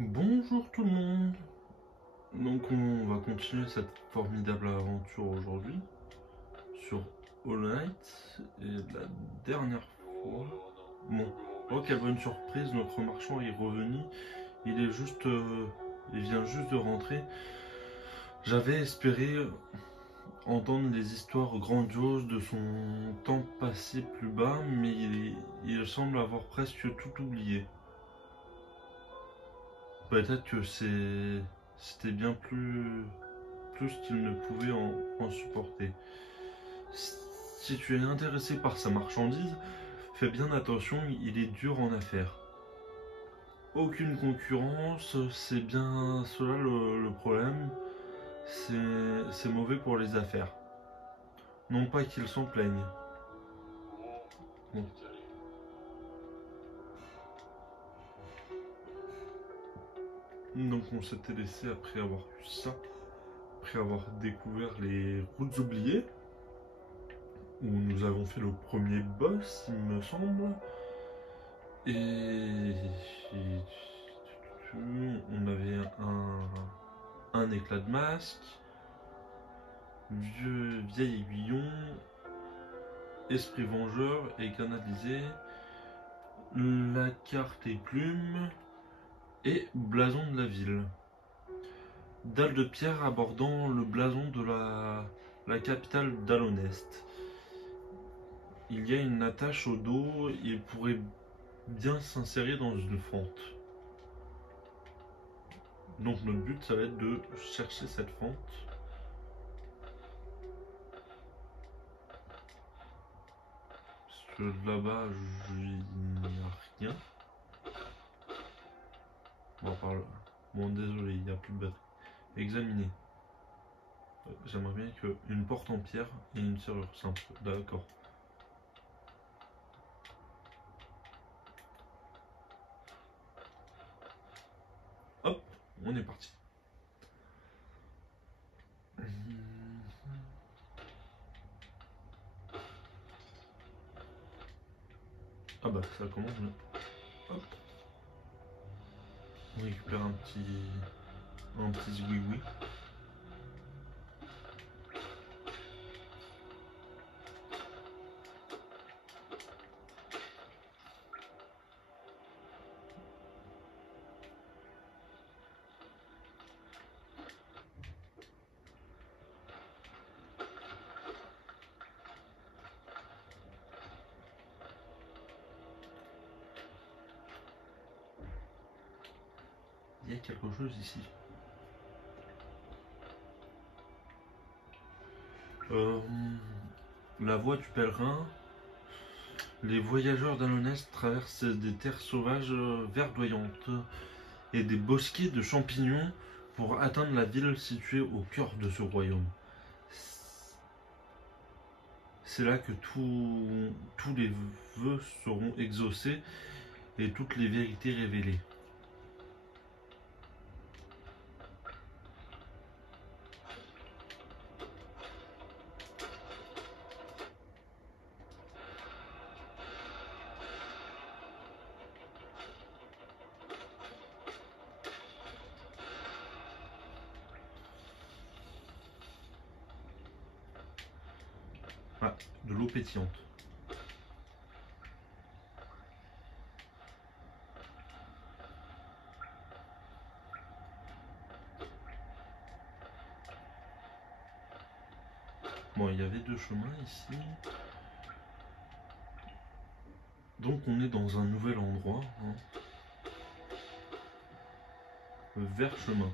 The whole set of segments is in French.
Bonjour tout le monde. Donc on va continuer cette formidable aventure aujourd'hui sur Hollow Knight. Et la dernière fois... Bon, oh quelle bonne surprise, notre marchand est revenu. Il est juste... il vient juste de rentrer. J'avais espéré entendre les histoires grandioses de son temps passé plus bas, mais il semble avoir presque tout oublié. Peut-être que c'était bien plus qu'il ne pouvait en supporter. Si tu es intéressé par sa marchandise, fais bien attention, il est dur en affaires. Aucune concurrence, c'est bien cela le problème. C'est mauvais pour les affaires. Non pas qu'ils s'en plaignent. Bon. Donc on s'était laissé après avoir vu ça, après avoir découvert les routes oubliées, où nous avons fait le premier boss, il me semble. Et on avait un éclat de masque, vieil aiguillon, esprit vengeur et canalisé, la carte et plume et blason de la ville. Dalle de pierre abordant le blason de la capitale d'Alonest. Il y a une attache au dos, il pourrait bien s'insérer dans une fente. Donc notre but ça va être de chercher cette fente. Parce que là-bas il n'y a rien. On va par là. Bon désolé, il n'y a plus de batterie. Examiner. J'aimerais bien qu'une porte en pierre et une serrure simple. D'accord. Hop, on est parti. Ah bah ça commence là. Hop. On récupère un petit zigouigoui. Il y a quelque chose ici. La voie du pèlerin. Les voyageurs d'Alonest traversent des terres sauvages verdoyantes et des bosquets de champignons pour atteindre la ville située au cœur de ce royaume. C'est là que tous les vœux seront exaucés et toutes les vérités révélées. Ah, de l'eau pétillante. Bon, il y avait deux chemins ici. Donc on est dans un nouvel endroit. Hein. Vert chemin.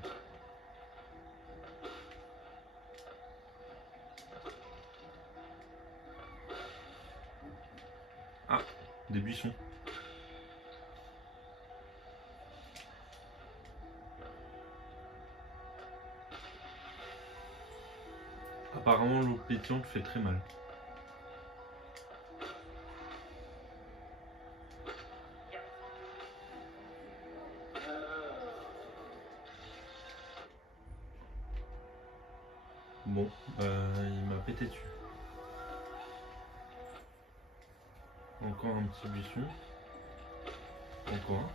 Ah, des buissons. Apparemment l'eau pétillante fait très mal. Bon, il m'a pété dessus. Encore un petit buisson. Encore un.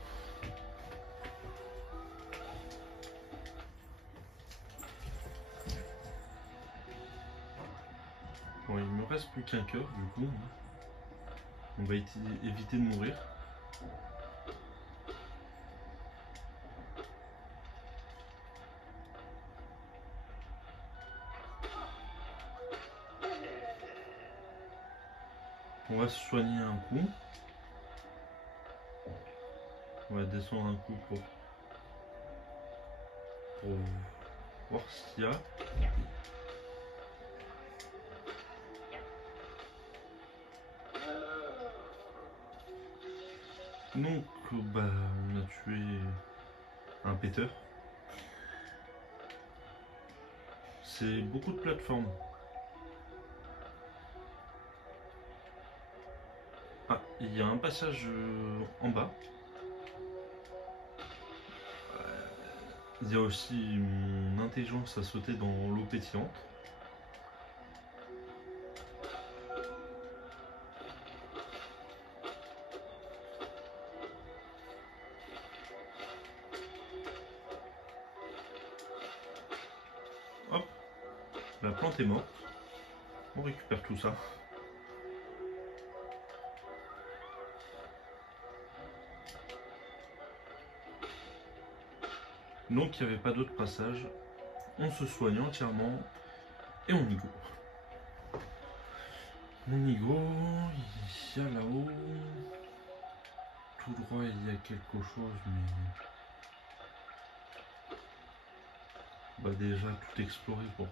reste plus qu'un cœur du coup. On va éviter de mourir. On va se soigner un coup. On va descendre un coup pour voir s'il y a. Donc, bah, on a tué un péteur. C'est beaucoup de plateformes. Ah, il y a un passage en bas. Il y a aussi mon intelligence à sauter dans l'eau pétillante. Hop, la plante est morte. On récupère tout ça. Donc il n'y avait pas d'autre passage. On se soigne entièrement et on y go. On y go, il y a là-haut. Tout droit il y a quelque chose mais... Bah déjà tout explorer pour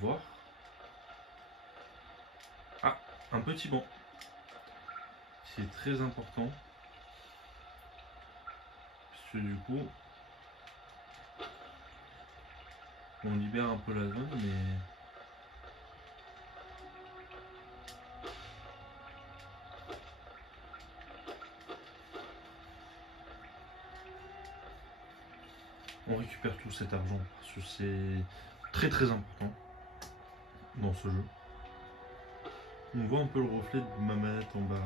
voir. Ah, un petit banc. C'est très important. Parce que du coup, on libère un peu la zone, mais... On récupère tout cet argent parce que c'est très important dans ce jeu. On voit un peu le reflet de ma manette en bas.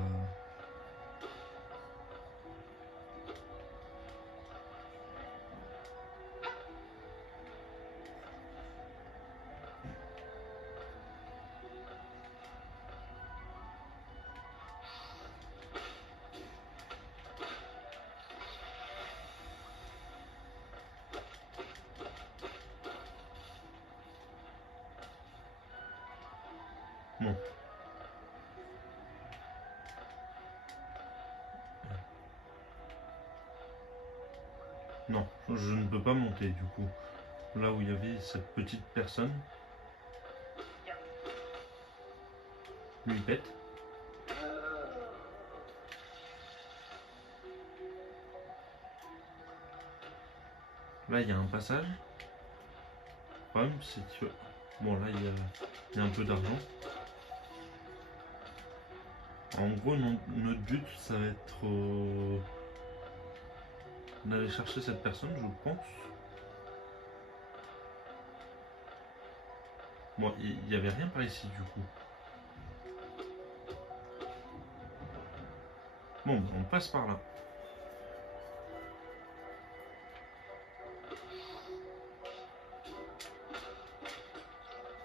Bon. Non, je ne peux pas monter du coup. Là où il y avait cette petite personne. Lui pète. Là il y a un passage. Le problème c'est que... Bon là il y a un peu d'argent. En gros notre but ça va être d'aller chercher cette personne je pense. Bon il n'y avait rien par ici du coup. Bon on passe par là.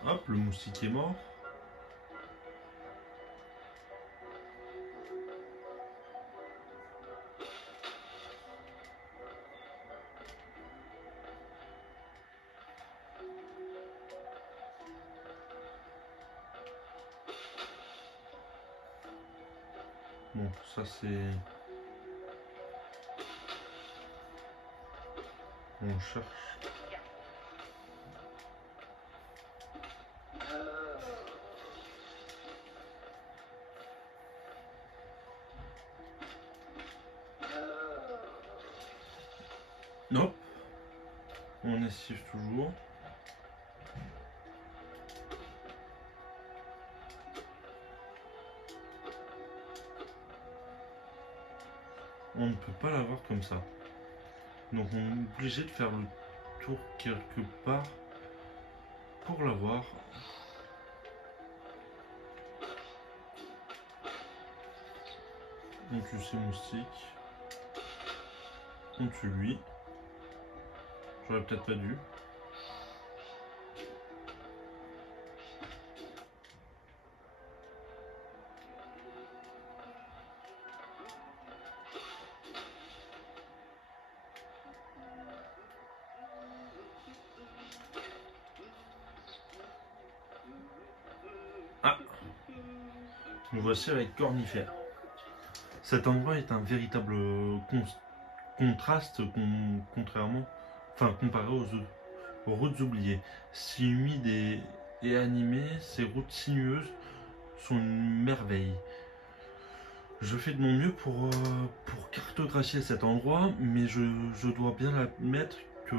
Hop, le moustique est mort. Bon, ça c'est... On cherche. Non. On esquive toujours. On ne peut pas l'avoir comme ça. Donc on est obligé de faire le tour quelque part pour l'avoir. On tue ces moustiques. On tue lui. J'aurais peut-être pas dû. Nous voici avec Cornifère. Cet endroit est un véritable contraste comparé aux routes oubliées. Si humides et animées, ces routes sinueuses sont une merveille. Je fais de mon mieux pour cartographier cet endroit, mais je dois bien admettre que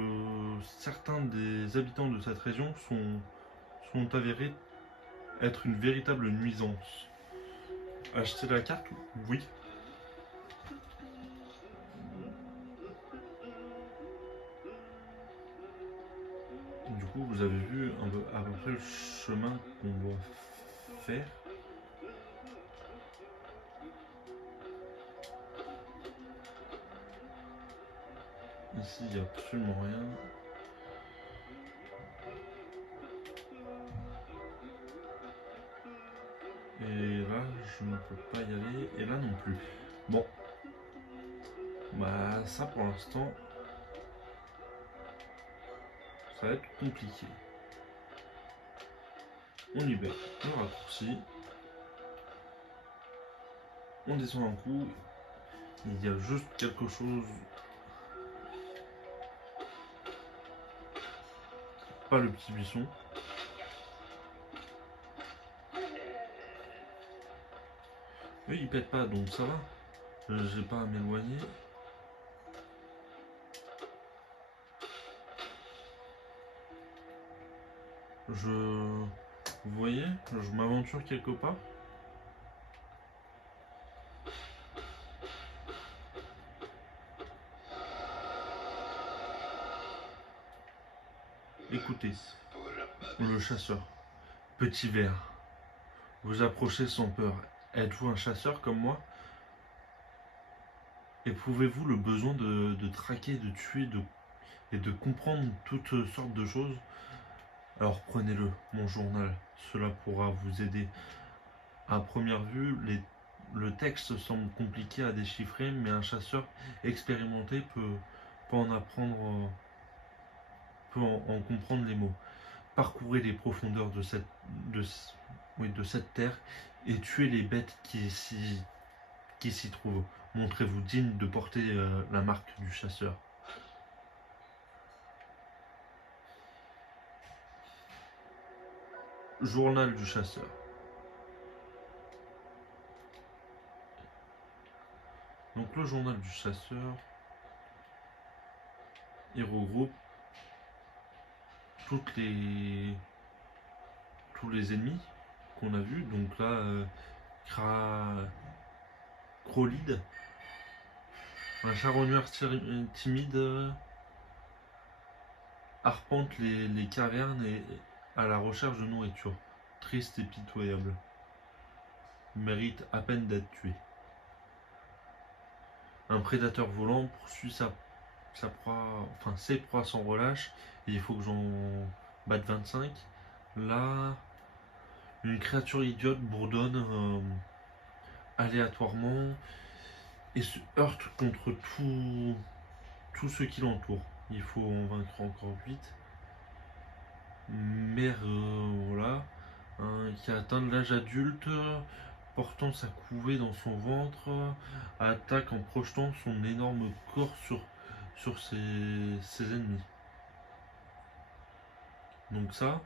certains des habitants de cette région sont avérés être une véritable nuisance. Acheter la carte? Oui. Du coup, vous avez vu à peu près le chemin qu'on doit faire. Ici, il n'y a absolument rien. Et là, je ne peux pas y aller. Et là non plus. Bon. Bah, ça pour l'instant, ça va être compliqué. On y va. On raccourcit. On descend un coup. Il y a juste quelque chose. Pas le petit buisson. Eux, ils pètent pas, donc ça va. J'ai pas à m'éloigner. Vous voyez, je m'aventure quelque part. Écoutez, le chasseur. Petit ver, vous approchez sans peur. Êtes-vous un chasseur comme moi? Éprouvez-vous le besoin de traquer, de tuer et de comprendre toutes sortes de choses? Alors prenez-le, mon journal. Cela pourra vous aider. À première vue, le texte semble compliqué à déchiffrer, mais un chasseur expérimenté peut en apprendre, peut en comprendre les mots. Parcourez les profondeurs de cette terre et tuez les bêtes qui s'y trouvent. Montrez-vous digne de porter la marque du chasseur. Journal du chasseur. Donc le journal du chasseur, il regroupe tous les ennemis qu'on a vus. Donc là, Crolide, un charognard timide, arpente les cavernes et à la recherche de nourriture. Triste et pitoyable. Mérite à peine d'être tué. Un prédateur volant poursuit ses proies sans relâche, et il faut que j'en batte 25. Là, une créature idiote bourdonne aléatoirement et se heurte contre tout ce qui l'entoure. Il faut en vaincre encore 8. Mère, voilà, qui a atteint l'âge adulte, portant sa couvée dans son ventre, attaque en projetant son énorme corps sur ses ennemis. Donc ça,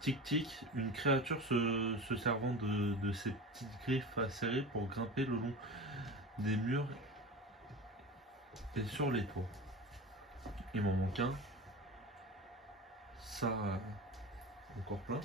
tic-tic, une créature se servant de ses petites griffes acérées pour grimper le long des murs et sur les toits. Il m'en manque un. Ça, encore plein.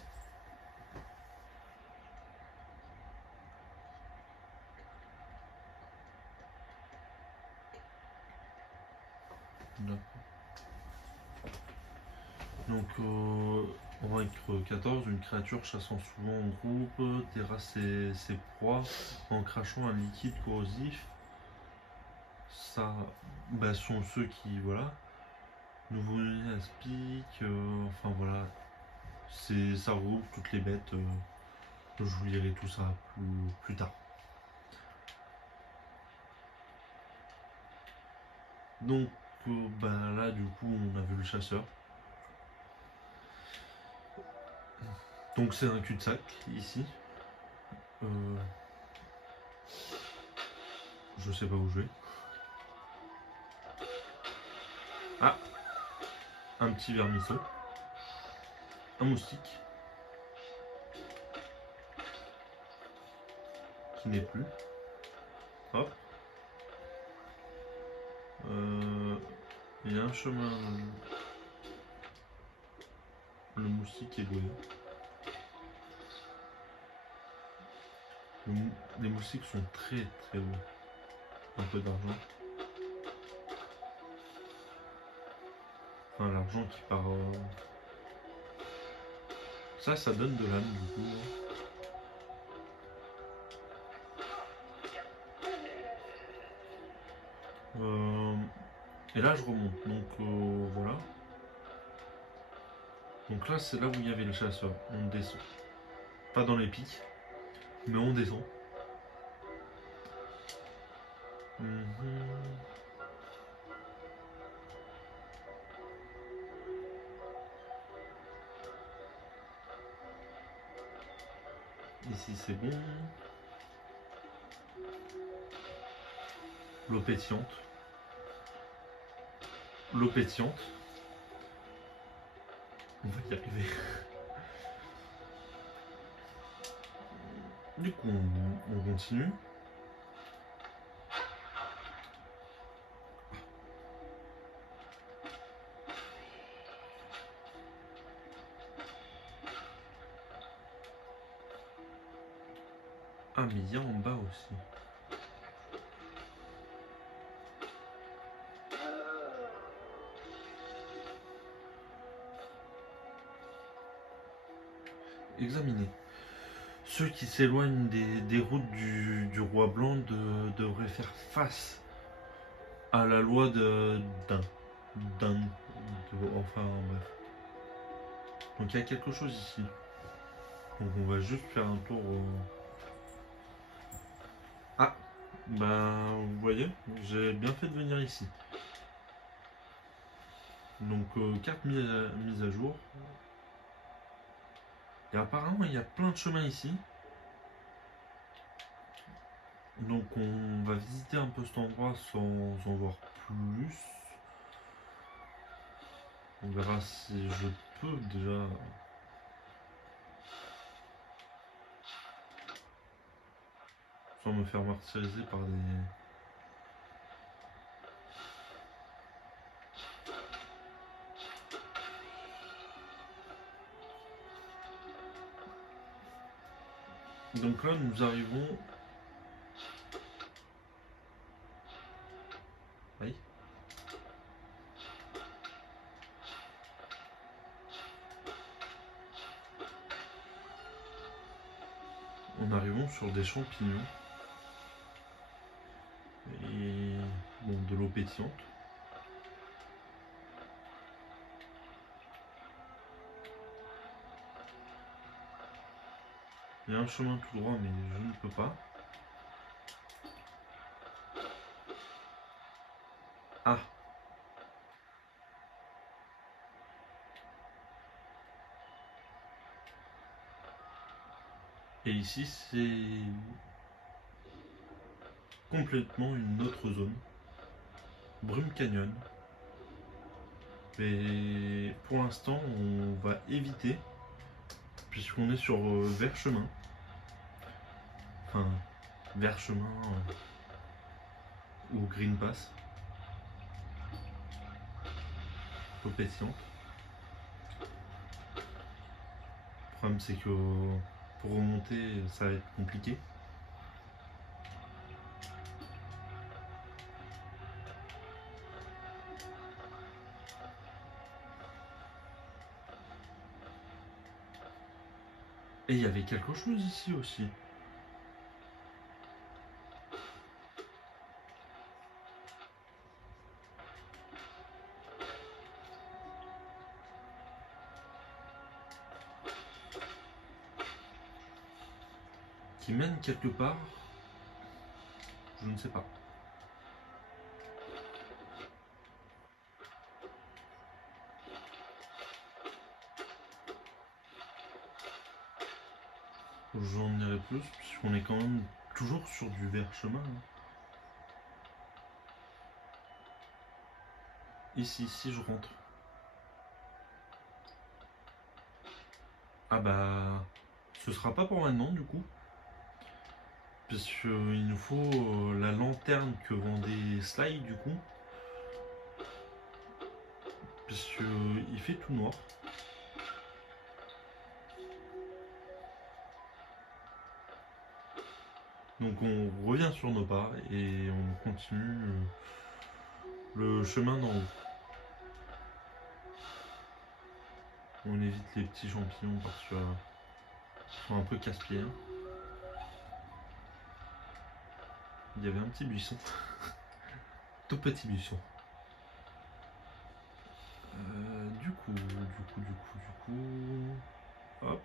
Donc, en vaincre 14, une créature chassant souvent en groupe terrasse ses proies en crachant un liquide corrosif. Ça, sont ceux qui, voilà, nouveau-né aspic, enfin voilà, ça regroupe toutes les bêtes. Je vous lirai tout ça plus tard. Donc, là, du coup, on a vu le chasseur. Donc c'est un cul-de-sac ici. Je sais pas où je vais. Ah, un petit vermisseau. Un moustique. Qui n'est plus. Hop. Il y a un chemin. Le moustique est brûlé. Les moustiques sont très très hauts. Un peu d'argent. Enfin, l'argent qui part. Ça donne de l'âme du coup. Et là, je remonte. Donc voilà. Donc là, c'est là où il y avait le chasseur. On descend. Pas dans les pics, mais on descend. Ici c'est bon. L'eau pétillante. L'eau pétillante. On va y arriver. Du coup, on continue. Ah, mais il y a en bas aussi. Examiner. Ceux qui s'éloignent des routes du roi blanc devraient faire face à la loi enfin bref. Donc il y a quelque chose ici. Donc on va juste faire un tour. Ah, ben vous voyez, j'ai bien fait de venir ici. Donc carte mise à jour. Et apparemment il y a plein de chemins ici. Donc on va visiter un peu cet endroit sans en voir plus. On verra si je peux déjà. Sans me faire martyriser par des. Donc là nous arrivons. Oui. On arrivons sur des champignons. Et bon, de l'eau pétillante. Il y a un chemin tout droit mais je ne peux pas. Ah. Et ici c'est complètement une autre zone. Brume Canyon. Mais pour l'instant on va éviter puisqu'on est sur vert chemin. Enfin vert chemin ou green pass. Eau pétillante. Le problème c'est que pour remonter ça va être compliqué. Et il y avait quelque chose ici aussi. Qui mène quelque part. Je ne sais pas. j'en irai plus, puisqu'on est quand même toujours sur du vert chemin. Hein. Ici, si je rentre. Ah bah, ce sera pas pour maintenant du coup. Puisqu'il nous faut la lanterne que vendait Sly du coup. Puisqu'il fait tout noir. Donc on revient sur nos pas et on continue le chemin d'en haut. On évite les petits champignons parce qu'ils sont un peu casse-pieds. Hein. Il y avait un petit buisson. Tout petit buisson. Du coup. Hop.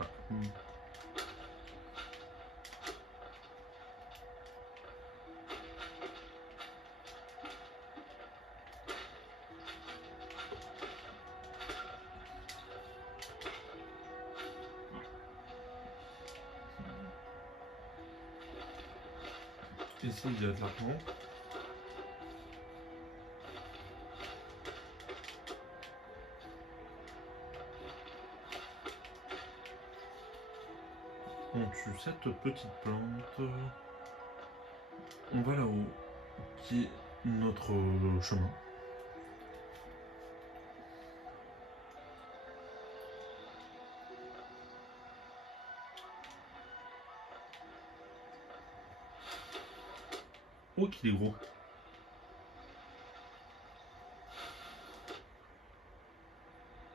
Ah, Ici, il y a de l'argent. On tue cette petite plante. On va là-haut, qui est notre chemin. Oh, qu'il est gros.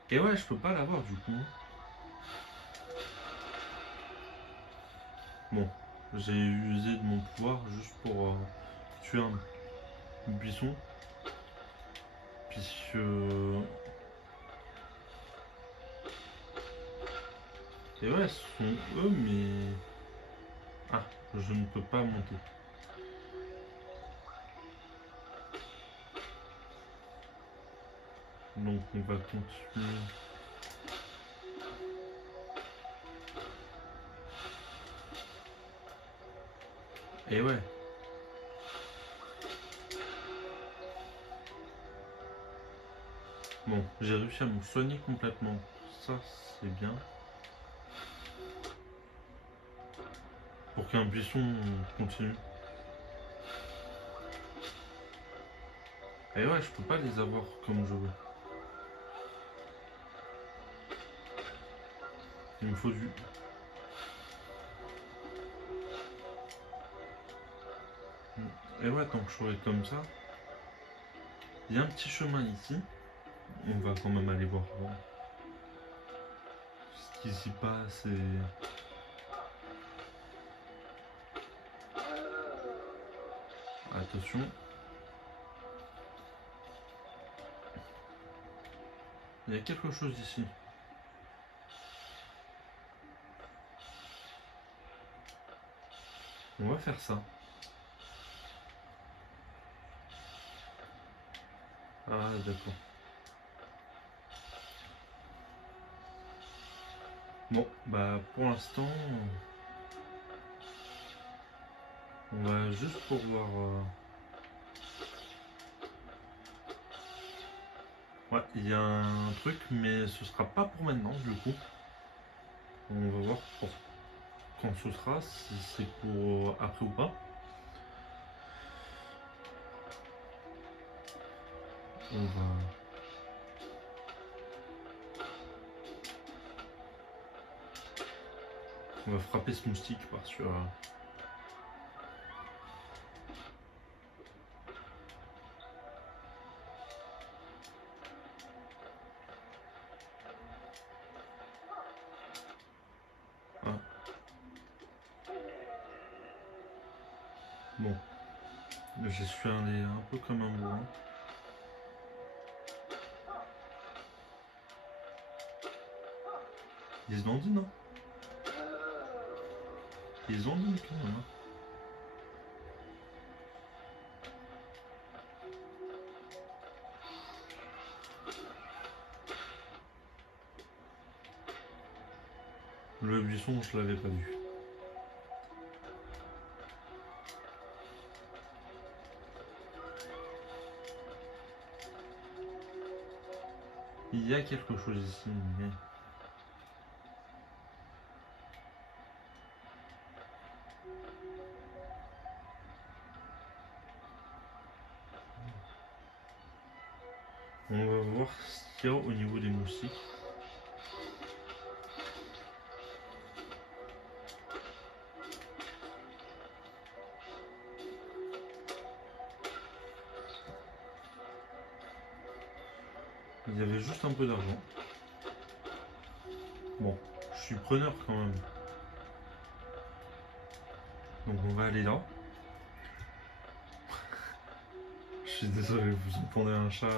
Et ouais, je peux pas l'avoir du coup. Bon, j'ai usé de mon pouvoir juste pour tuer un buisson. Puisque... Et ouais, ce sont eux, mais... Ah, je ne peux pas monter. Donc on va continuer. Et ouais. Bon, j'ai réussi à me soigner complètement. Ça, c'est bien. Pour qu'un buisson continue. Et ouais, je peux pas les avoir comme je veux. Il me faut du... Et ouais, tant que je serai comme ça, il y a un petit chemin ici. On va quand même aller voir ce qui s'y passe et... Attention. Il y a quelque chose ici. On va faire ça. Ah, d'accord. Bon, bah pour l'instant, on va juste pouvoir... Ouais, il y a un truc, mais ce sera pas pour maintenant du coup. On va voir pour quand ce sera, si c'est pour après ou pas. On va frapper ce moustique parce que... Ah. Bon, je suis allé un peu comme un bourrin. Ils se dandinent, non? Ils se dandinent quand même. Hein. Le buisson, je l'avais pas vu. Il y a quelque chose ici, mais... On va voir ce qu'il y a au niveau des moustiques. Il y avait juste un peu d'argent. Bon, je suis preneur quand même. Donc on va aller là. Je suis désolé, vous entendez un chat.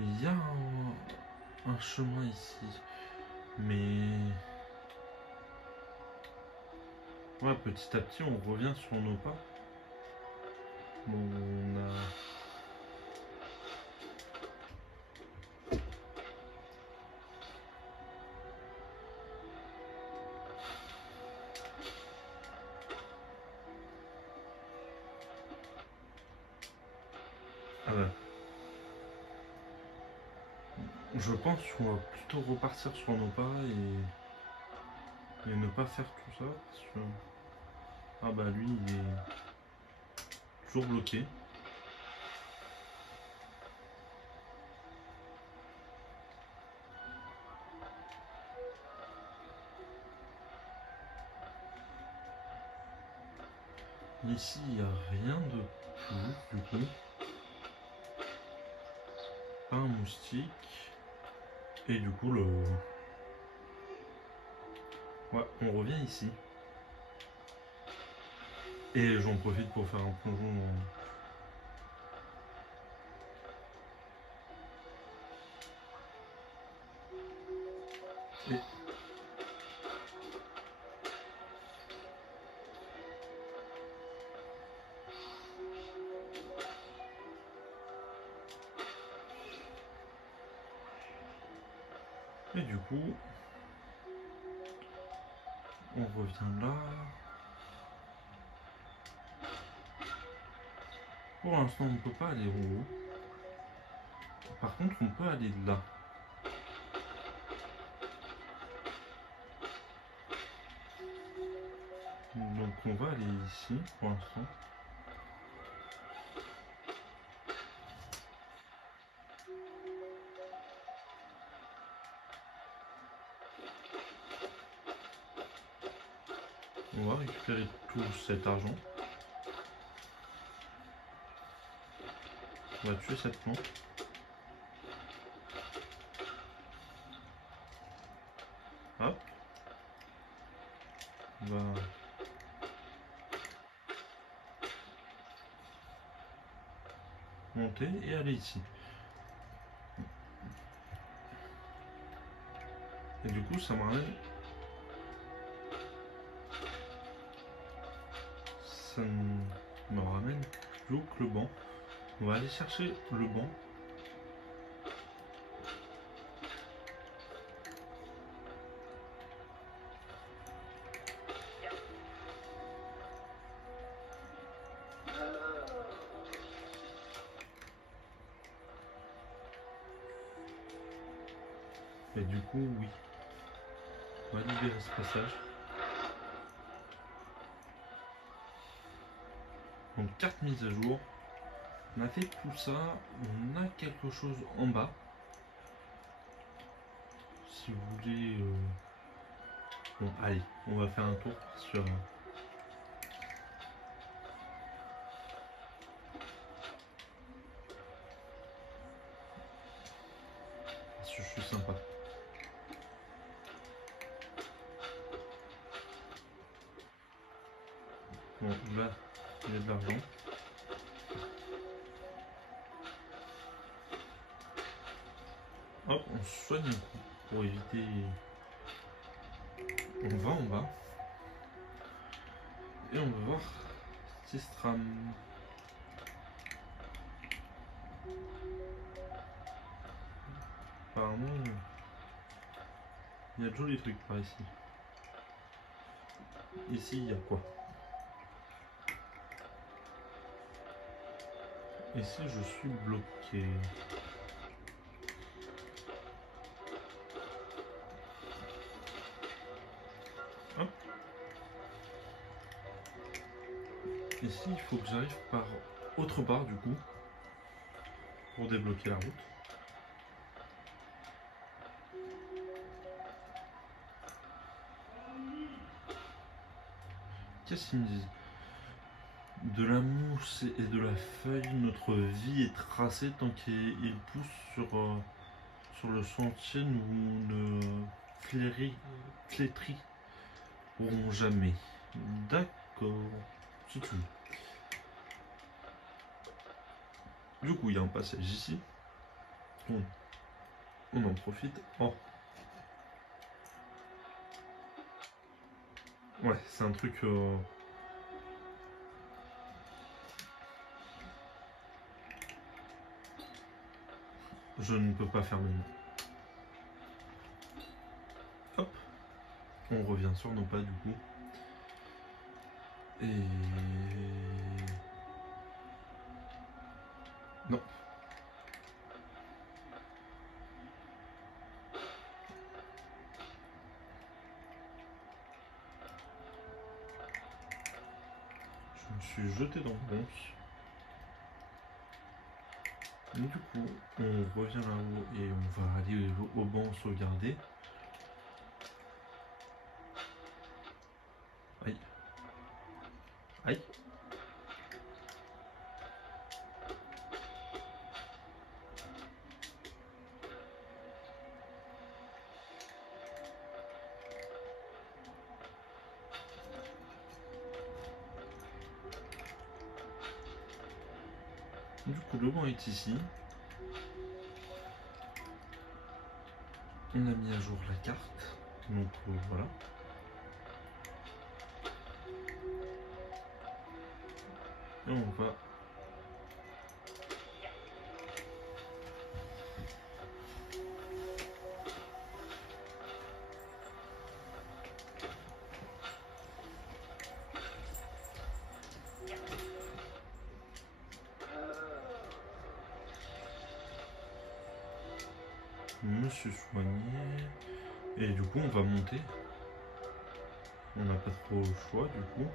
Il y a un chemin ici. Mais... Ouais, petit à petit, on revient sur nos pas. Bon, on a... Ah bah. Je pense qu'on va plutôt repartir sur nos pas et ne pas faire tout ça. Parce que... Ah bah lui, il est toujours bloqué. Ici, il n'y a rien de plus, du coup. Pas un moustique. Et du coup, le... Ouais, on revient ici. Et j'en profite pour faire un plongeon dans... Et... Et du coup, on revient là. Pour l'instant, on ne peut pas aller en haut. Par contre, on peut aller là. Donc on va aller ici pour l'instant. On va récupérer tout cet argent. On va tuer cette plante. Hop. On va... monter et aller ici. Et du coup, ça me ramène... Ça me ramène plus haut que le banc. On va aller chercher le banc. Et du coup, oui. On va libérer ce passage. Donc, carte mise à jour. On a fait tout ça. On a quelque chose en bas. Si vous voulez... Bon, allez, on va faire un tour sur... Je suis sympa. Bon, là, il y a de l'argent. Hop, on soigne un coup pour éviter. On va en bas. Et on va voir Tistram. Apparemment, il y a de jolis trucs par ici. Ici, il y a quoi? Ici, je suis bloqué. Hop. Ici, il faut que j'arrive par autre part du coup pour débloquer la route. Qu'est-ce qu'ils me disent? De la mousse et de la feuille, notre vie est tracée tant qu'il pousse sur le sentier, nous ne flétrirons jamais. D'accord, si tu veux. Du coup, il y a un passage ici. On en profite. Oh. Ouais, c'est un truc... Je ne peux pas fermer. Hop. On revient sur nos pas du coup. Et... Non. Je me suis jeté dans le bronze. Du coup, on revient là-haut et on va aller au banc sauvegarder. Aïe. Aïe. Du coup, le banc est ici. On a mis à jour la carte. Donc voilà. Et on va... me suis soigné. Et du coup, on va monter. On n'a pas trop le choix du coup.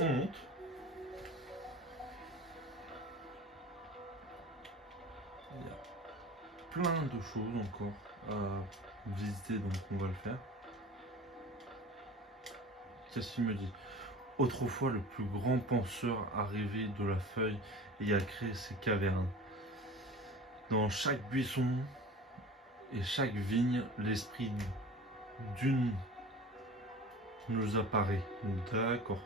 On monte. Il y a plein de choses encore à visiter, donc on va le faire. Qu'est-ce qu'il me dit? Autrefois, le plus grand penseur a rêvé de la feuille et a créé ces cavernes. Dans chaque buisson et chaque vigne, l'esprit d'une nous apparaît. D'accord.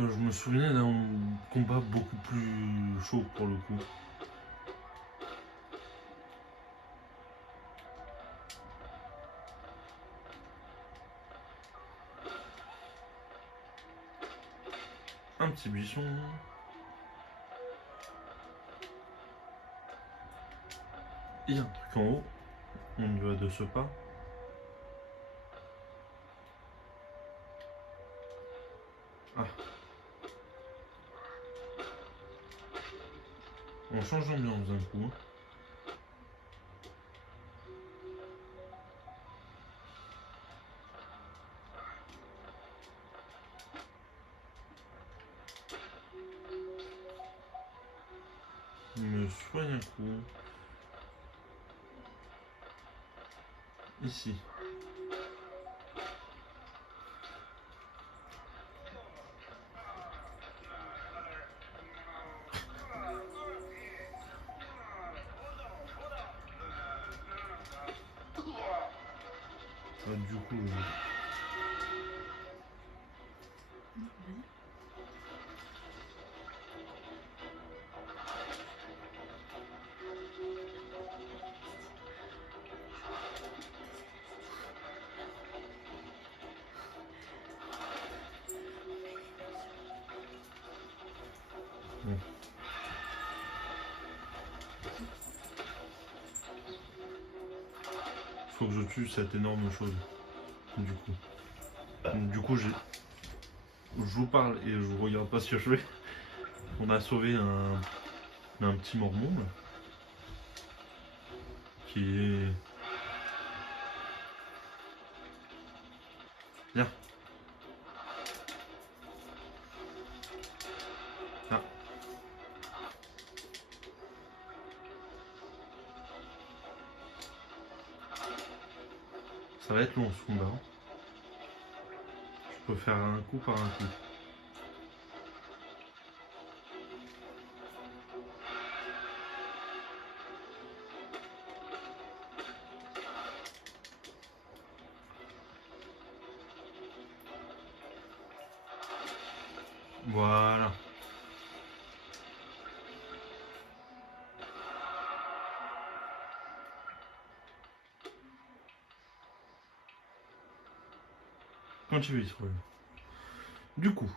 Je me souviens d'un combat beaucoup plus chaud pour le coup. Un petit buisson. Il y a un truc en haut. On y va de ce pas. Ah. On change d'ambiance d'un coup. me soigne un coup. Ici. Du coup... Bon. Faut que je tue cette énorme chose. Du coup, je vous parle et je vous regarde pas ce que je fais. On a sauvé un petit mormon là, qui est... Viens. Ah. Ça va être long ce combat. Hein. Je peux faire un coup par un coup. Voilà. Continue ce problème. Du coup,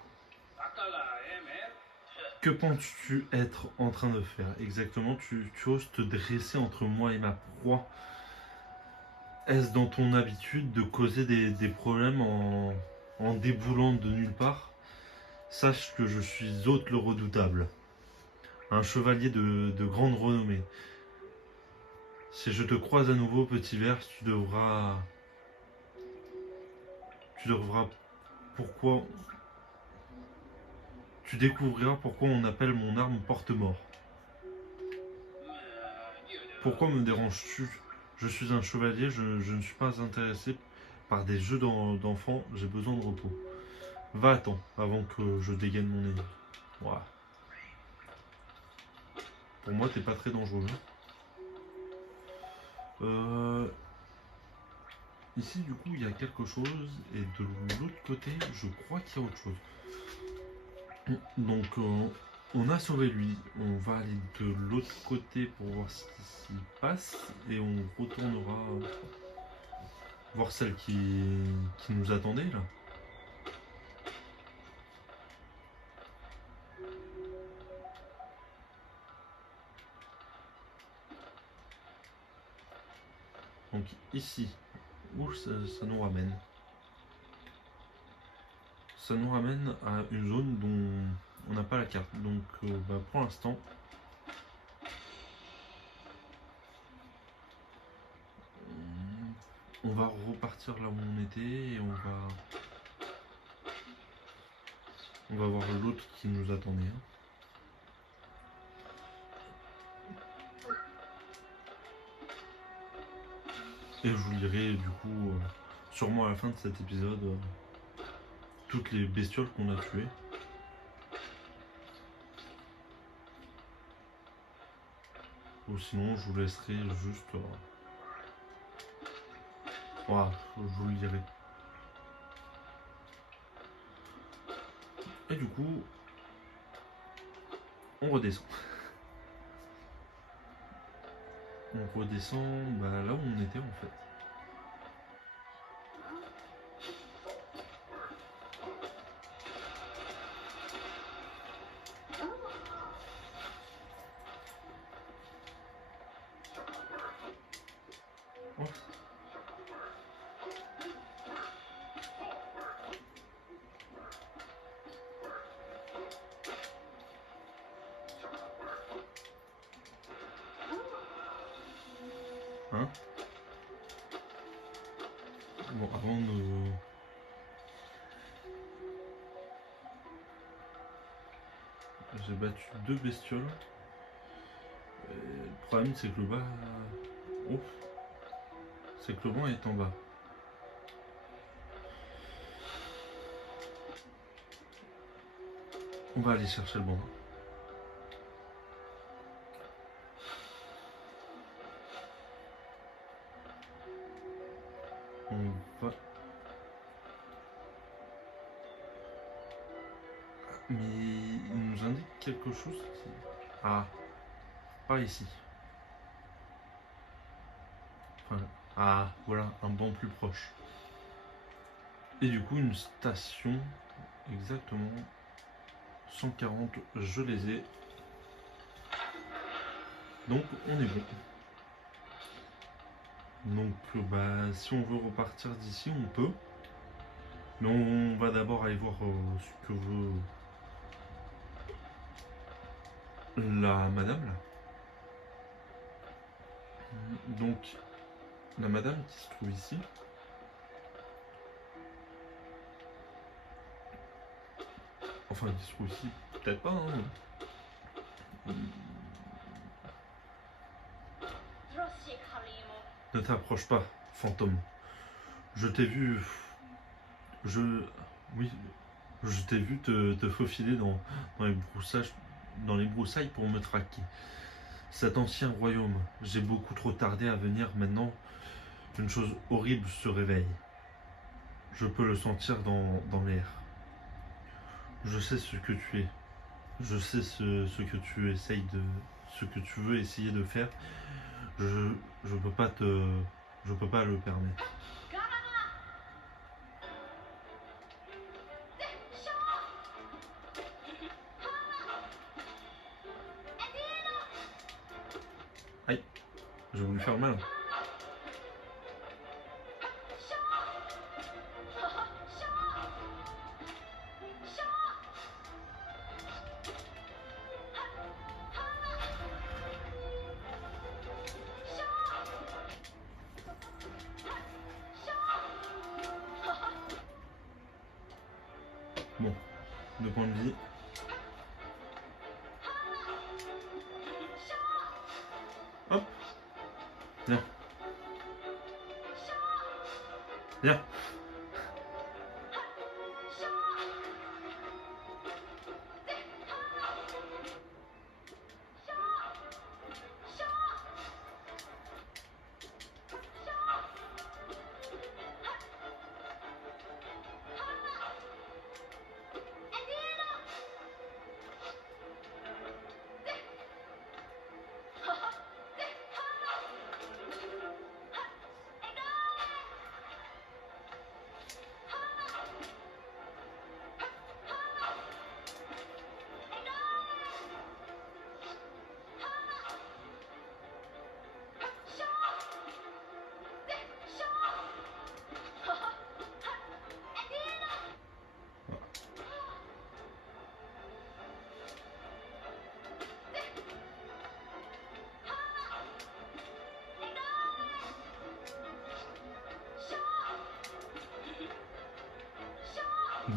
que penses-tu être en train de faire exactement? Tu oses te dresser entre moi et ma proie. Est-ce dans ton habitude de causer des problèmes en déboulant de nulle part? Sache que je suis Hôte le Redoutable, un chevalier de grande renommée. Si je te croise à nouveau, petit ver, tu devras pourquoi... Tu découvriras pourquoi on appelle mon arme porte-mort. Pourquoi me déranges-tu? Je suis un chevalier, je ne suis pas intéressé par des jeux d'enfants, j'ai besoin de repos. Va-t'en, avant que je dégaine mon ennemi. Voilà. Pour moi, t'es pas très dangereux. Ici, du coup, il y a quelque chose, et de l'autre côté, je crois qu'il y a autre chose. Donc, on a sauvé lui. On va aller de l'autre côté pour voir ce qui s'y passe, et on retournera voir celle qui nous attendait, là. Donc ici, où ça nous ramène? Ça nous ramène à une zone dont on n'a pas la carte. Donc pour l'instant, on va repartir là où on était et on va voir l'autre qui nous attendait. Et je vous lirai du coup, sûrement à la fin de cet épisode, toutes les bestioles qu'on a tuées. Ou sinon, je vous laisserai juste... voilà, je vous le dirai. Et du coup, on redescend. On redescend là où on était en fait. Hein? Bon, avant de... J'ai battu 2 bestioles. Le problème c'est que le bas... Ouf. C'est que le banc est en bas. On va aller chercher le banc. On va... Mais il nous indique quelque chose qui... Ah, pas ici. Enfin, ah, voilà, un banc plus proche. Et du coup, une station, exactement, 140, je les ai. Donc, on est bon. Donc, bah, si on veut repartir d'ici, on peut. Mais on va d'abord aller voir ce que veut la madame, là. Donc, la madame qui se trouve ici. Enfin, qui se trouve ici, peut-être pas, hein. Ne t'approche pas, fantôme. Je t'ai vu... Oui, je t'ai vu te faufiler dans les broussailles pour me traquer. Cet ancien royaume, j'ai beaucoup trop tardé à venir. Maintenant, une chose horrible se réveille. Je peux le sentir dans l'air. Je sais ce que tu es. Je sais ce que tu essayes de... Ce que tu veux essayer de faire. Je peux pas le permettre. Aïe, j'ai voulu faire mal. Bon, 2 points de vie. Hop. Viens. Viens.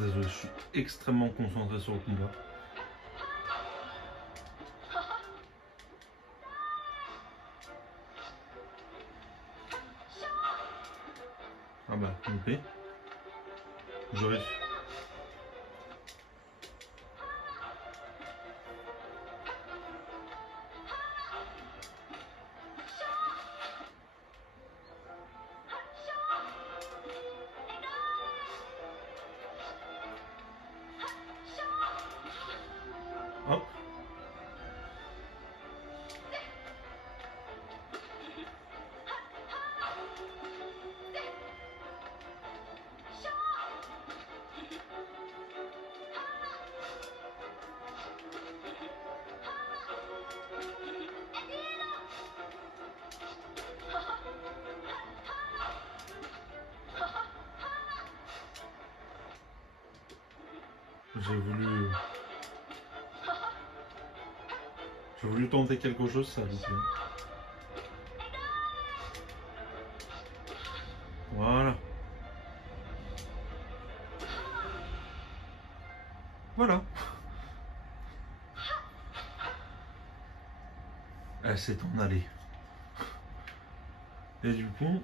Désolé, je suis extrêmement concentré sur le combat. Ah bah, loupé. Je réussis. Hop. J'ai voulu tenter quelque chose, ça a loupé. Voilà. Voilà. Elle s'est en allée. Et du coup,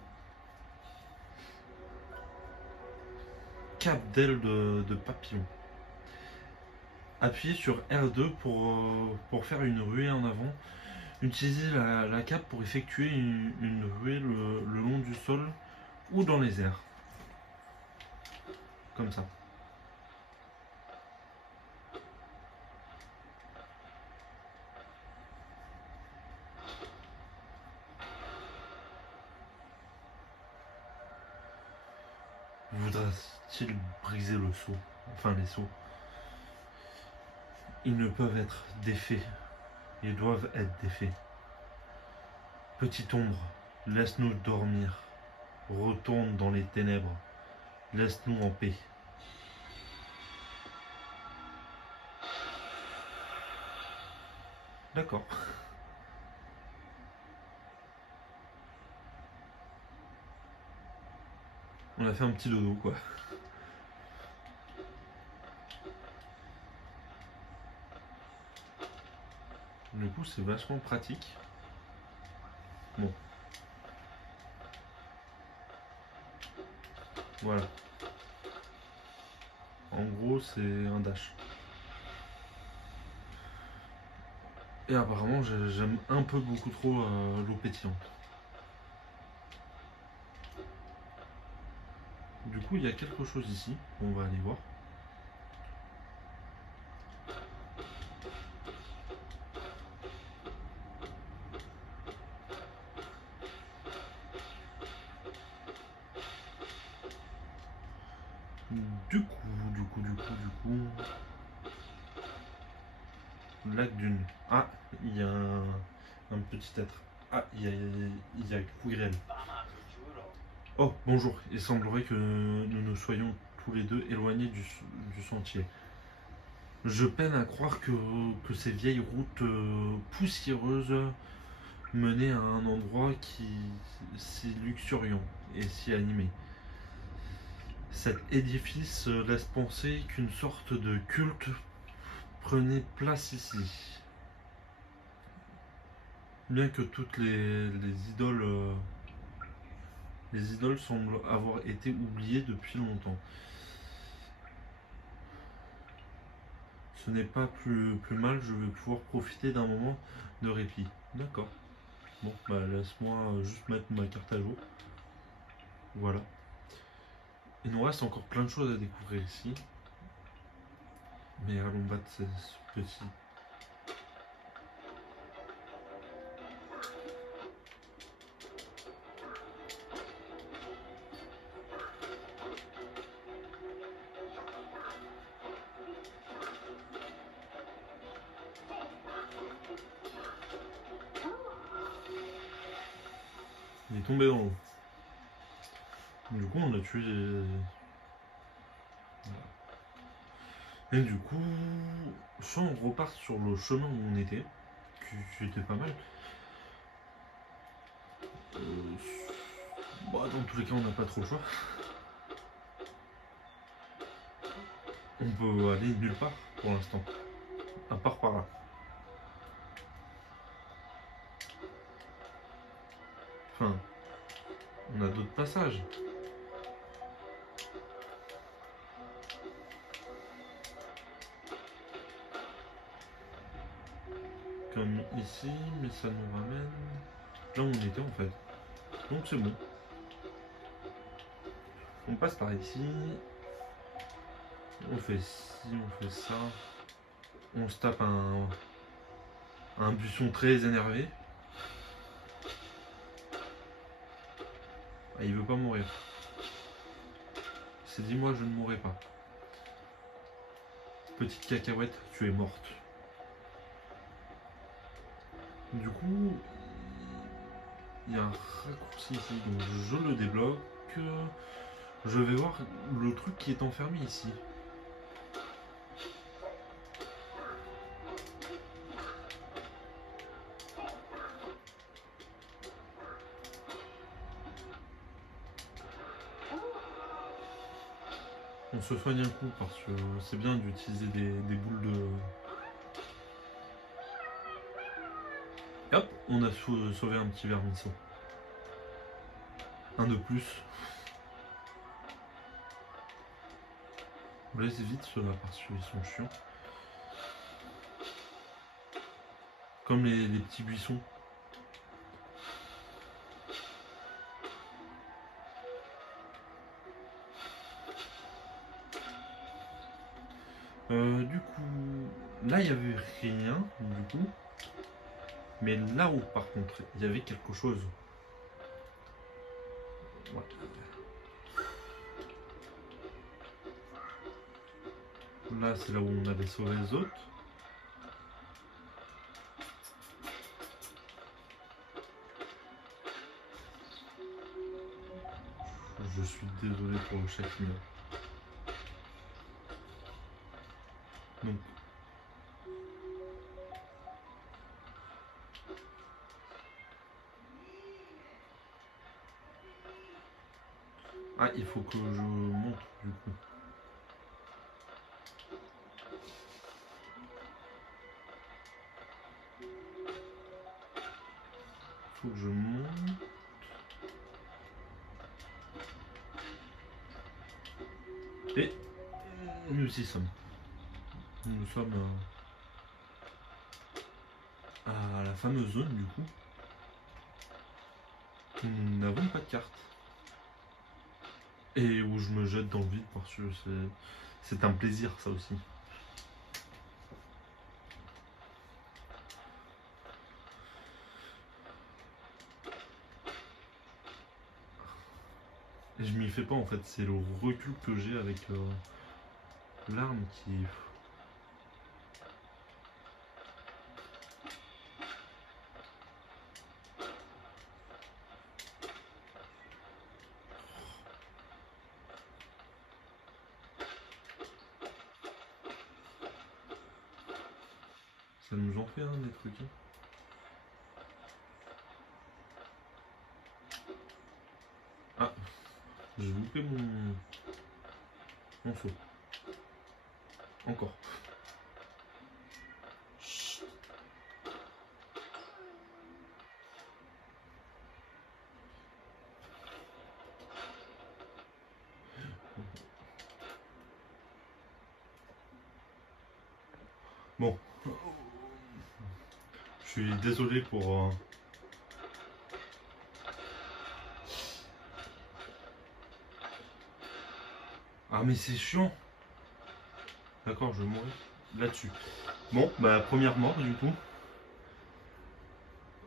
cap d'aile de papillon. Appuyez sur R2 pour faire une ruée en avant. Utilisez la cape pour effectuer une ruée le long du sol ou dans les airs. Comme ça. Voudra-t-il briser le seau? Enfin les seaux. Ils ne peuvent être défaits. Ils doivent être défaits. Petite ombre, laisse-nous dormir. Retourne dans les ténèbres. Laisse-nous en paix. D'accord. On a fait un petit dodo quoi. Du coup c'est vachement pratique. Bon. Voilà. En gros c'est un dash. Et apparemment j'aime un peu beaucoup trop l'eau pétillante. Du coup il y a quelque chose ici, on va aller voir. Du coup. Lac d'une. Ah, il y a un petit être. Ah, il y a Quirrell. Oh, bonjour. Il semblerait que nous nous soyons tous les deux éloignés du sentier. Je peine à croire que ces vieilles routes poussiéreuses menaient à un endroit si luxuriant et si animé. Cet édifice laisse penser qu'une sorte de culte prenait place ici. Bien que toutes les idoles semblent avoir été oubliées depuis longtemps. Ce n'est pas plus mal, je vais pouvoir profiter d'un moment de répit. D'accord. Bon, bah laisse-moi juste mettre ma carte à jour. Voilà. Il nous reste encore plein de choses à découvrir ici. Mais allons battre ce petit. Il est tombé dans l'eau. Du coup, on a tué. Et du coup, soit on repart sur le chemin où on était, qui était pas mal. Bah, dans tous les cas, on n'a pas trop le choix. On peut aller nulle part pour l'instant, à part par là. Enfin, on a d'autres passages. Comme ici, mais ça nous ramène là où on était en fait. Donc c'est bon. On passe par ici. On fait ci, on fait ça. On se tape un buisson très énervé. Ah, il veut pas mourir. Il s'est dit moi je ne mourrai pas. Petite cacahuète, tu es morte. Du coup, il y a un raccourci ici, donc je le débloque. Je vais voir le truc qui est enfermé ici. On se soigne un coup parce que c'est bien d'utiliser des boules Et hop, on a sauvé un petit vermisseau. Un de plus. On laisse vite ceux-là parce qu'ils sont chiants. Comme les petits buissons. Du coup, là il n'y avait rien du coup. Mais là où par contre il y avait quelque chose. Ouais. Là c'est là où on avait sauvé les autres. Je suis désolé pour chaque mur. Donc ah, il faut que je monte du coup. Il faut que je monte. Et nous y sommes. Nous sommes à la fameuse zone du coup. Nous n'avons pas de carte. Et où je me jette dans le vide parce que c'est un plaisir ça aussi. Et je m'y fais pas en fait, c'est le recul que j'ai avec l'arme qui... Ça nous en fait des trucs. Hein. Ah, j'ai loupé mon saut. Encore. Chut. Bon. Je suis désolé pour... Ah mais c'est chiant. D'accord, je vais mourir là-dessus. Bon, bah première mort du coup.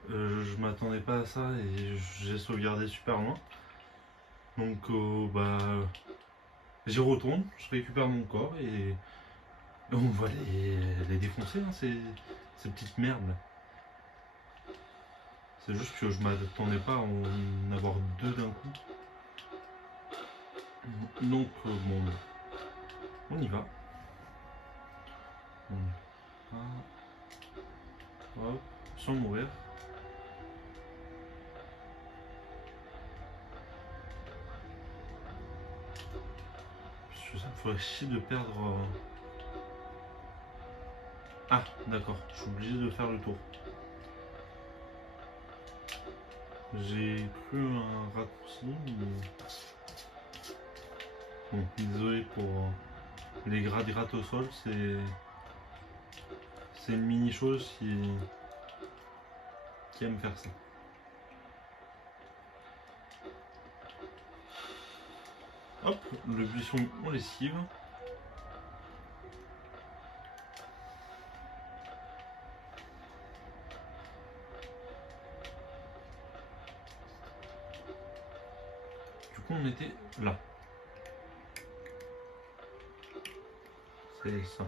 Je m'attendais pas à ça et j'ai sauvegardé super loin. Donc bah j'y retourne, je récupère mon corps et on va les défoncer hein, ces petites merdes là. C'est juste que je m'attendais pas à en avoir deux d'un coup. Donc bon, on y va. On y va. Hop, sans mourir. Parce que ça me ferait chier de perdre... Ah, d'accord, je suis obligé de faire le tour. J'ai cru un raccourci, mais... Bon, désolé pour les gratte au sol, c'est une mini chose qui aime faire ça. Hop, le buisson, on l'esquive. Du coup, on était là. C'est ça.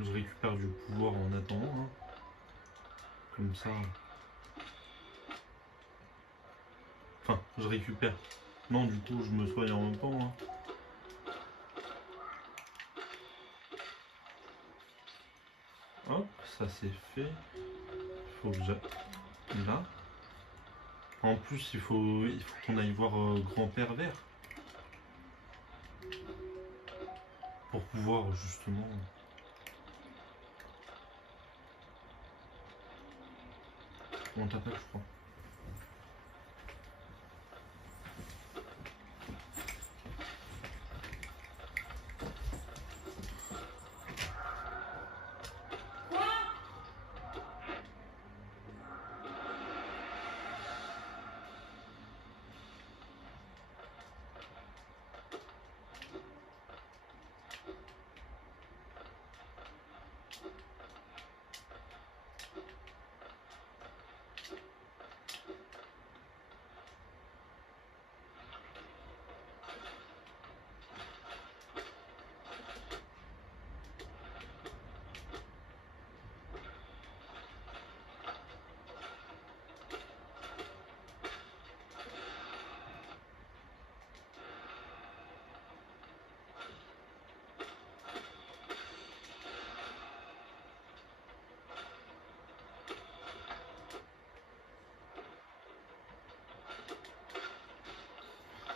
Je récupère du pouvoir en attendant. Hein. Comme ça. Enfin, je récupère. Non, du coup, je me soigne en même temps. Hein. Hop, ça c'est fait. Il faut que j'aille là. En plus, il faut qu'on aille voir Grand-Père Vert. Pour pouvoir justement... On t'appelle, je crois.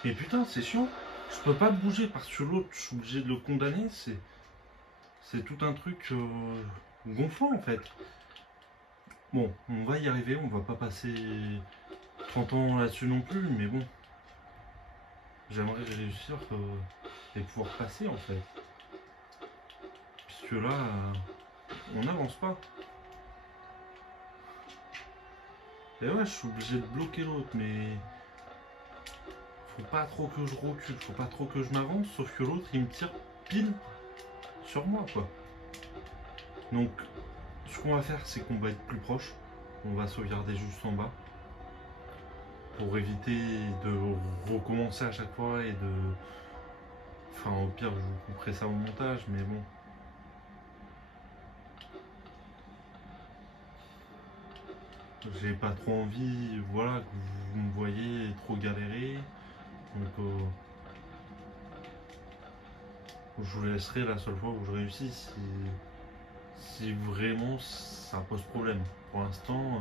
Mais putain, c'est chiant. Je peux pas bouger parce que l'autre, je suis obligé de le condamner. C'est tout un truc gonflant en fait. Bon, on va y arriver. On va pas passer 30 ans là-dessus non plus. Mais bon, j'aimerais réussir et pouvoir passer en fait. Puisque là, on n'avance pas. Et ouais, je suis obligé de bloquer l'autre, mais faut pas trop que je recule, faut pas trop que je m'avance, sauf que l'autre il me tire pile sur moi quoi. Donc ce qu'on va faire c'est qu'on va être plus proche, on va sauvegarder juste en bas pour éviter de recommencer à chaque fois et de... Enfin au pire je vous couperai ça au montage mais bon. J'ai pas trop envie, voilà, que vous me voyez trop galérer. Donc je vous laisserai la seule fois où je réussis si vraiment ça pose problème. Pour l'instant,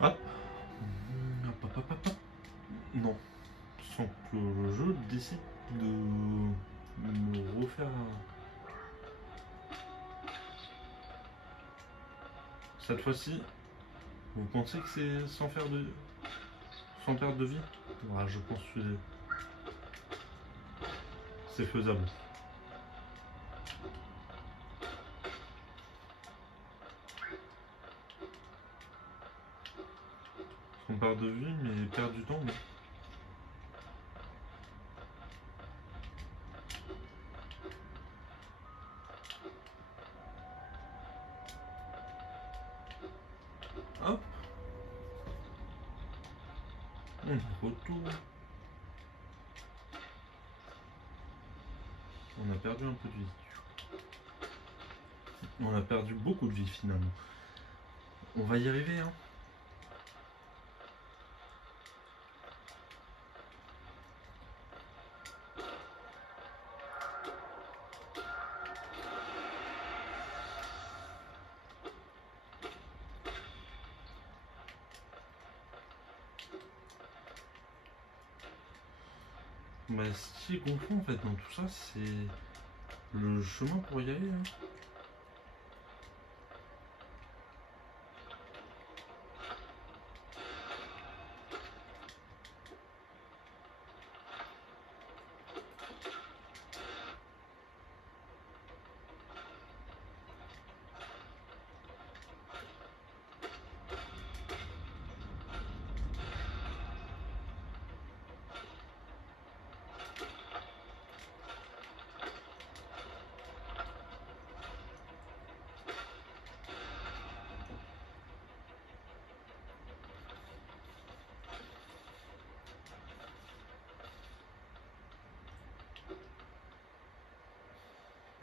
hop. Hop, hop, hop, hop, hop. Non, sans que le jeu décide de me refaire. Cette fois-ci, vous pensez que c'est sans perte de vie? Ouais, je pense que c'est faisable. Sans perte de vie, mais perdre du temps, mais... Hop. On retourne. On a perdu un peu de vie. On a perdu beaucoup de vie finalement. On va y arriver, hein. Bah, ce qui est gonflant en fait dans tout ça, c'est le chemin pour y aller, hein.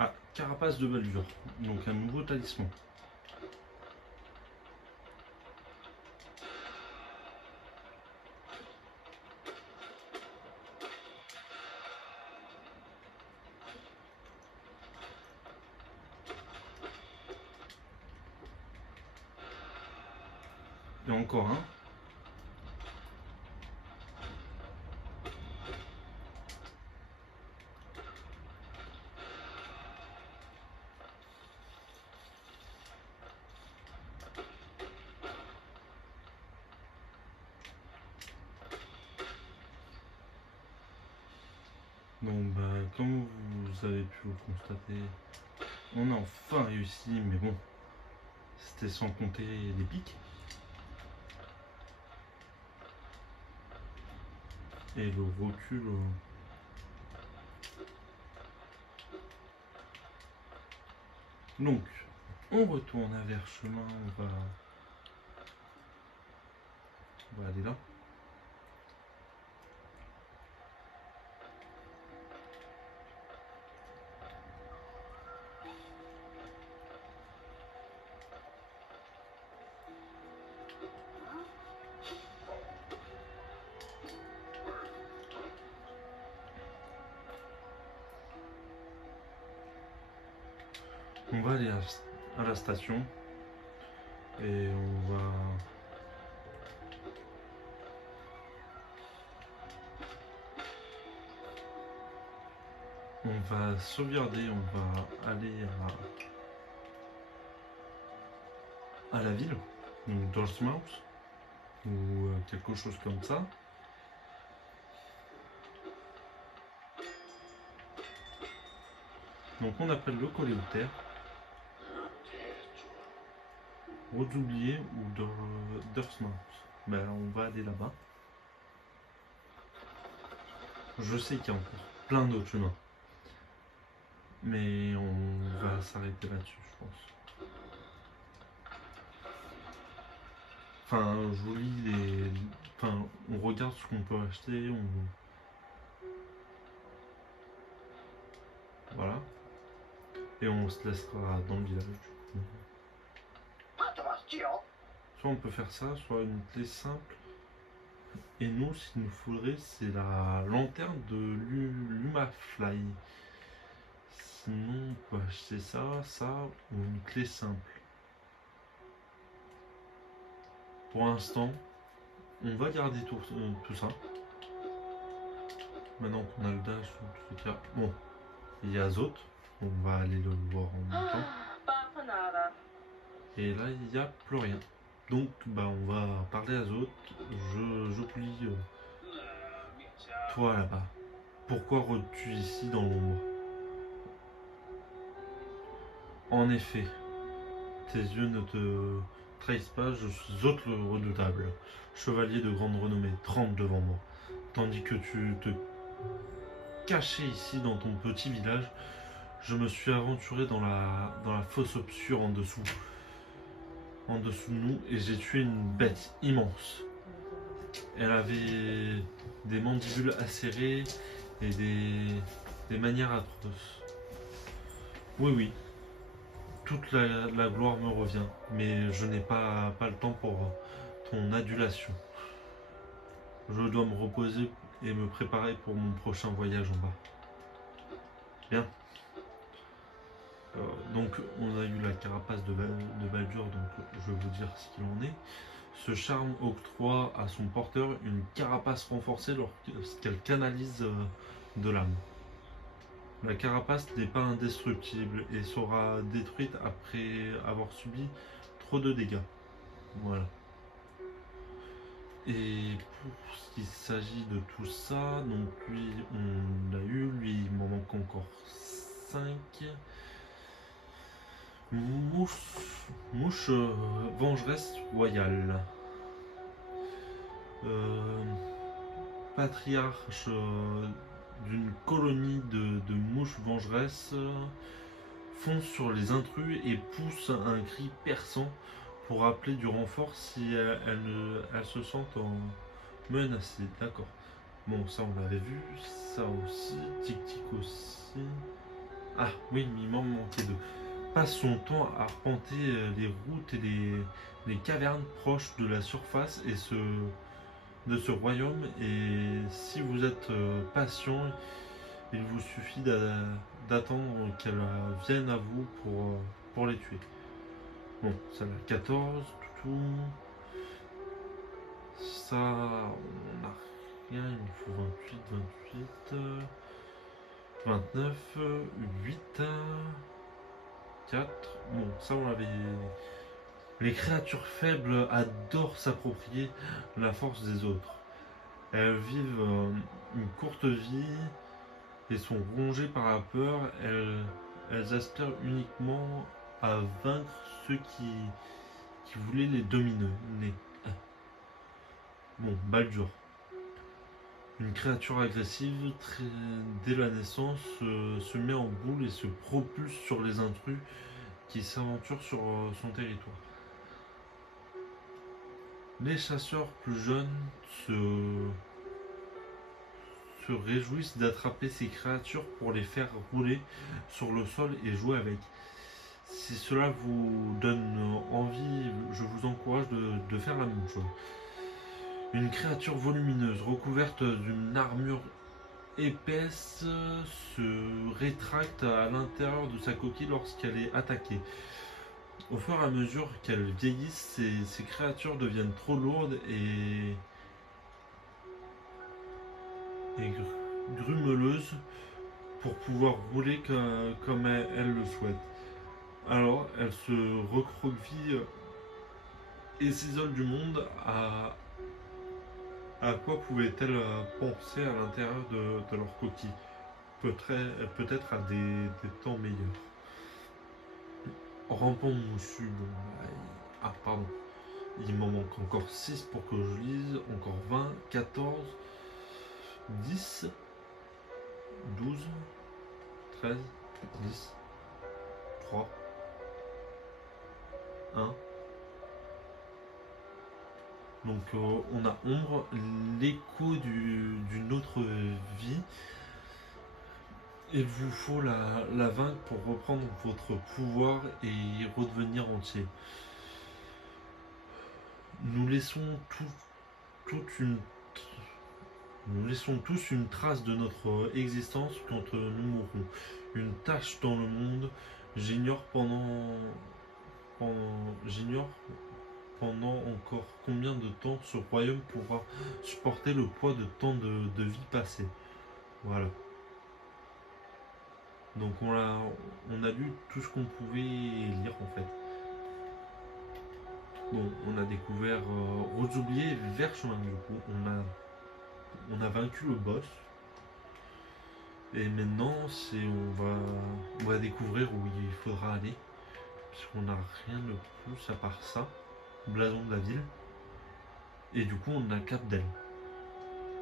Ah, carapace de Baldur, donc un nouveau talisman. Et encore un. Donc bah, comme vous avez pu le constater, on a enfin réussi, mais bon, c'était sans compter les pics. Et le recul. Donc, on retourne à Verchemin, on va aller là. On va aller à la station et on va sauvegarder, on va aller à la ville, donc Dortmouth ou quelque chose comme ça. Donc on appelle le coléoptère, Redoublier ou Dortmouth. Ben, on va aller là-bas. Je sais qu'il y a encore plein d'autres humains, mais on va s'arrêter là-dessus, je pense. Enfin, je vous lis les... Enfin, on regarde ce qu'on peut acheter, voilà. Et on se laissera dans le village, du coup. Soit on peut faire ça, soit une clé simple. Et nous, ce qu'il nous faudrait, c'est la lanterne de Lumafly. Sinon, on peut acheter ça, ou une clé simple. Pour l'instant, on va garder tout ça. Maintenant qu'on a le dash, en tout cas. Bon, il y a Zot. On va aller le voir en même temps. Et là, il n'y a plus rien. Donc, bah, on va parler à Zot. Je plie toi là-bas. Pourquoi rôdes-tu ici dans l'ombre? En effet, tes yeux ne te trahissent pas, je suis Zot le redoutable, chevalier de grande renommée, tremble devant moi. Tandis que tu te cachais ici dans ton petit village, je me suis aventuré dans la fosse obscure en dessous de nous, et j'ai tué une bête immense. Elle avait des mandibules acérées et des manières atroces. Oui, oui, toute la gloire me revient, mais je n'ai pas le temps pour ton adulation. Je dois me reposer et me préparer pour mon prochain voyage en bas. Bien. Donc on a eu la carapace de Baldur, donc je vais vous dire ce qu'il en est. Ce charme octroie à son porteur une carapace renforcée lorsqu'elle canalise de l'âme. La carapace n'est pas indestructible et sera détruite après avoir subi trop de dégâts. Voilà. Et pour ce qui s'agit de tout ça, donc lui on l'a eu, lui il m'en manque encore 5. Mouche vengeresse royale. Patriarche d'une colonie de mouches vengeresses fonce sur les intrus et pousse un cri perçant pour appeler du renfort si elles se sentent menacées. D'accord. Bon, ça on l'avait vu. Ça aussi. Tic-tic aussi. Ah oui, mais il m'en manquait deux. Passe son temps à arpenter les routes et les cavernes proches de la surface de ce royaume, et si vous êtes patient, il vous suffit d'attendre qu'elles viennent à vous pour les tuer. Bon, ça va 14, tout. Ça, on n'a rien, il nous faut 28, 29, 8, 4. Bon, ça on l'avait. Les créatures faibles adorent s'approprier la force des autres. Elles vivent une courte vie et sont rongées par la peur. Elles aspirent uniquement à vaincre ceux qui voulaient les dominer. Bon, Baldur. Une créature agressive, dès la naissance, se met en boule et se propulse sur les intrus qui s'aventurent sur son territoire. Les chasseurs plus jeunes se réjouissent d'attraper ces créatures pour les faire rouler sur le sol et jouer avec. Si cela vous donne envie, je vous encourage de faire la même chose. Une créature volumineuse recouverte d'une armure épaisse se rétracte à l'intérieur de sa coquille lorsqu'elle est attaquée. Au fur et à mesure qu'elles vieillissent, ces créatures deviennent trop lourdes et grumeleuses pour pouvoir rouler comme elles le souhaitent. Alors, elles se recroquevillent et s'isolent du monde. À quoi pouvaient-elles penser à l'intérieur de leur coquille? Peut-être à des temps meilleurs. Rampant moussu, bon, pardon. Il m'en manque encore 6 pour que je lise. Encore 20, 14, 10, 12, 13, 10, 3, 1. Donc on a ombre, l'écho d'une autre vie. Il vous faut la vaincre pour reprendre votre pouvoir et redevenir entier. Nous laissons tous une trace de notre existence quand nous mourrons. Une tache dans le monde. J'ignore pendant encore combien de temps ce royaume pourra supporter le poids de tant de vies passées. Voilà. Donc on a lu tout ce qu'on pouvait lire en fait. Bon, on a découvert Roses oubliées et Verchemin du coup. On a vaincu le boss. Et maintenant on va découvrir où il faudra aller. Parce qu'on n'a rien de plus à part ça. Blason de la ville. Et du coup on a 4 d'ailes.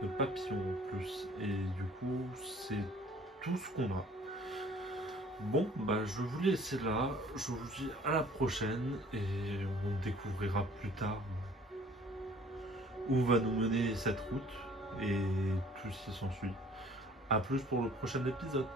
De papillons en plus. Et du coup c'est tout ce qu'on a. Bon, bah je vous laisse là, je vous dis à la prochaine et on découvrira plus tard où va nous mener cette route et tout ce qui s'ensuit. A plus pour le prochain épisode.